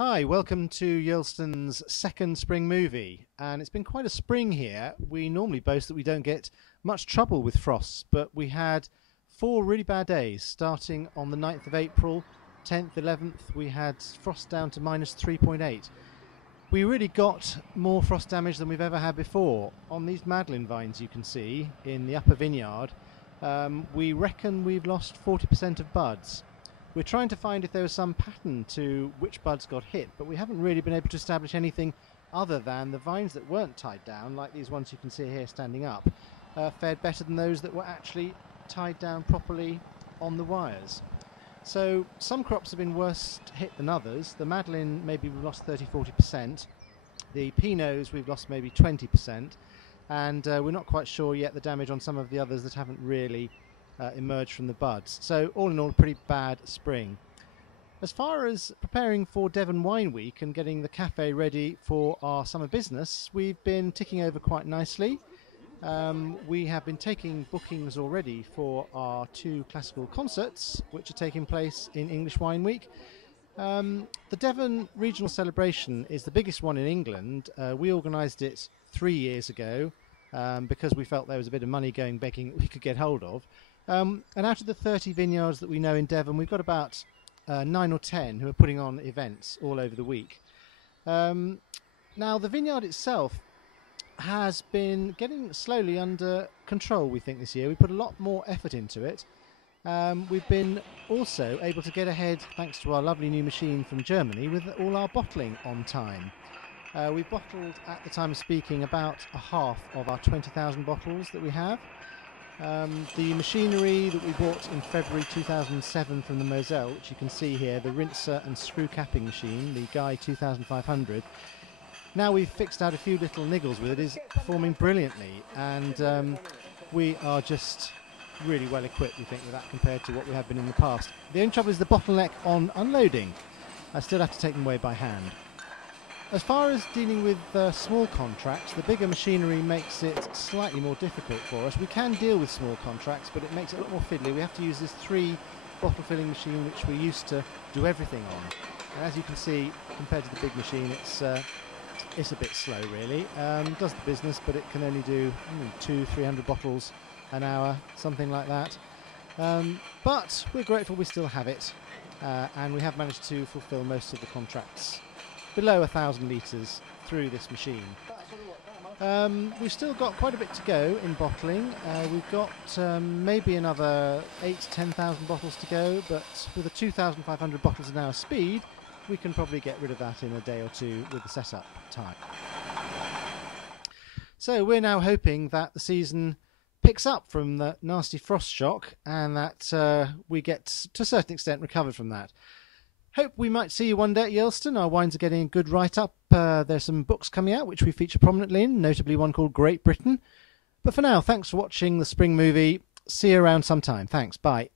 Hi, welcome to Yearlstone's second spring movie, and it's been quite a spring here. We normally boast that we don't get much trouble with frosts, but we had 4 really bad days, starting on the 9th of April, 10th, 11th, we had frost down to minus 3.8. We really got more frost damage than we've ever had before. On these Madeleine vines you can see in the upper vineyard, we reckon we've lost 40% of buds. We're trying to find if there was some pattern to which buds got hit, but we haven't really been able to establish anything other than the vines that weren't tied down, like these ones you can see here standing up, fared better than those that were actually tied down properly on the wires. So some crops have been worse hit than others. The Madeleine, maybe we've lost 30-40%. The Pinots we've lost maybe 20%, and we're not quite sure yet the damage on some of the others that haven't really emerged from the buds. So all in all, a pretty bad spring. As far as preparing for Devon Wine Week and getting the cafe ready for our summer business, we've been ticking over quite nicely. We have been taking bookings already for our 2 classical concerts which are taking place in English Wine Week. The Devon Regional Celebration is the biggest one in England. We organised it 3 years ago because we felt there was a bit of money going begging we could get hold of. And out of the 30 vineyards that we know in Devon, we've got about 9 or 10 who are putting on events all over the week. Now, the vineyard itself has been getting slowly under control, we think, this year. We put a lot more effort into it. We've been also able to get ahead, thanks to our lovely new machine from Germany, with all our bottling on time. We've bottled, at the time of speaking, about a half of our 20,000 bottles that we have. The machinery that we bought in February 2007 from the Moselle, which you can see here, the rinser and screw capping machine, the Guy 2500, now we've fixed out a few little niggles with it, is performing brilliantly, and we are just really well equipped, we think, with that compared to what we have been in the past. The only trouble is the bottleneck on unloading. I still have to take them away by hand. As far as dealing with small contracts, the bigger machinery makes it slightly more difficult for us. We can deal with small contracts, but it makes it a lot more fiddly. We have to use this 3 bottle filling machine which we used to do everything on. And as you can see, compared to the big machine, it's a bit slow really. It does the business, but it can only do 200-300 bottles an hour, something like that. But we're grateful we still have it, and we have managed to fulfill most of the contracts below 1,000 litres through this machine. We've still got quite a bit to go in bottling. We've got maybe another 8,000 to 10,000 bottles to go, but with a 2,500 bottles an hour speed, we can probably get rid of that in a day or two with the setup time. So we're now hoping that the season picks up from the nasty frost shock and that we get to a certain extent recovered from that. Hope we might see you one day at Yearlstone. Our wines are getting a good write-up. There's some books coming out which we feature prominently in, notably one called Great Britain. But for now, thanks for watching the spring movie. See you around sometime. Thanks. Bye.